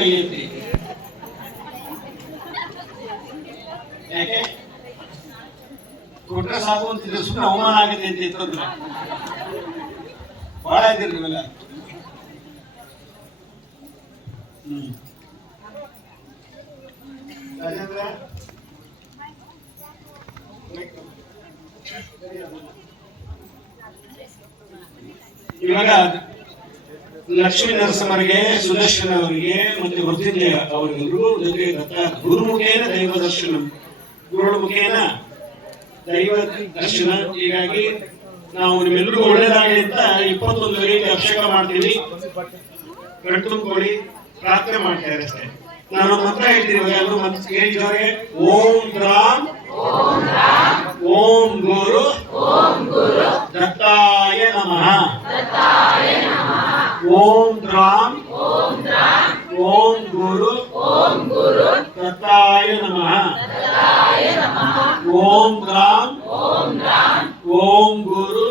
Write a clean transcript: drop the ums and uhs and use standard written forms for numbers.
ಕೈ ಎತ್ತಿ. ಯಾಕೆ ಕೊಟ್ರೆ ಸಾಕು ಅಂತಿದ್ರೆ ಸುಮ್ಮನೆ ಅವಮಾನ ಆಗುತ್ತೆ ಅಂತ ಎತ್ತಂದ್ರೆ ಬಹಳ ಇದ್ದೀರಿ ನೀವೆಲ್ಲ. ಇವಾಗ ಲಕ್ಷ್ಮೀ ನರಸಿಂಹರಿಗೆ, ಸುದರ್ಶನ ಅವರಿಗೆ ಮತ್ತೆ ವೃದ್ಧಿಂಜಯ ಅವರಿಗೆಲ್ಲರೂ ಜೊತೆಗೆ ಗುರುಮುಖೇನ ದೈವ ದರ್ಶನ, ಗುರುಳ ಮುಖೇನ ದೈವ ದರ್ಶನ. ಹೀಗಾಗಿ ನಾವು ನಿಮ್ಮೆಲ್ಲರಿಗೂ ಒಳ್ಳೇದಾಗಲಿ ಅಂತ 21 ರೀತಿ ಅಭಿಷೇಕ ಮಾಡ್ತೀವಿ. ಕಣ್ತುಂಬಿಕೊಳ್ಳಿ, ಪ್ರಾರ್ಥನೆ ಮಾಡ್ತಾರೆ ಅಷ್ಟೇ. ನಾನು ಮಂತ್ರ ಹೇಳ್ತೀನಿ, ಎಲ್ಲರೂ ಮಂತ್ರ ಹೇಳಿದವರಿಗೆ ಓಂ ಗ್ರಾಮ್ ಓಂ ಗುರು ದತ್ತಾಯ ನಮಃ. ಓಂ ಗ್ರಾಮ್ ಓಂ ಗುರು ದತ್ತಾಯ ನಮಃ. ಓಂ ಗ್ರಾಮ್ ಓಂ ಗುರು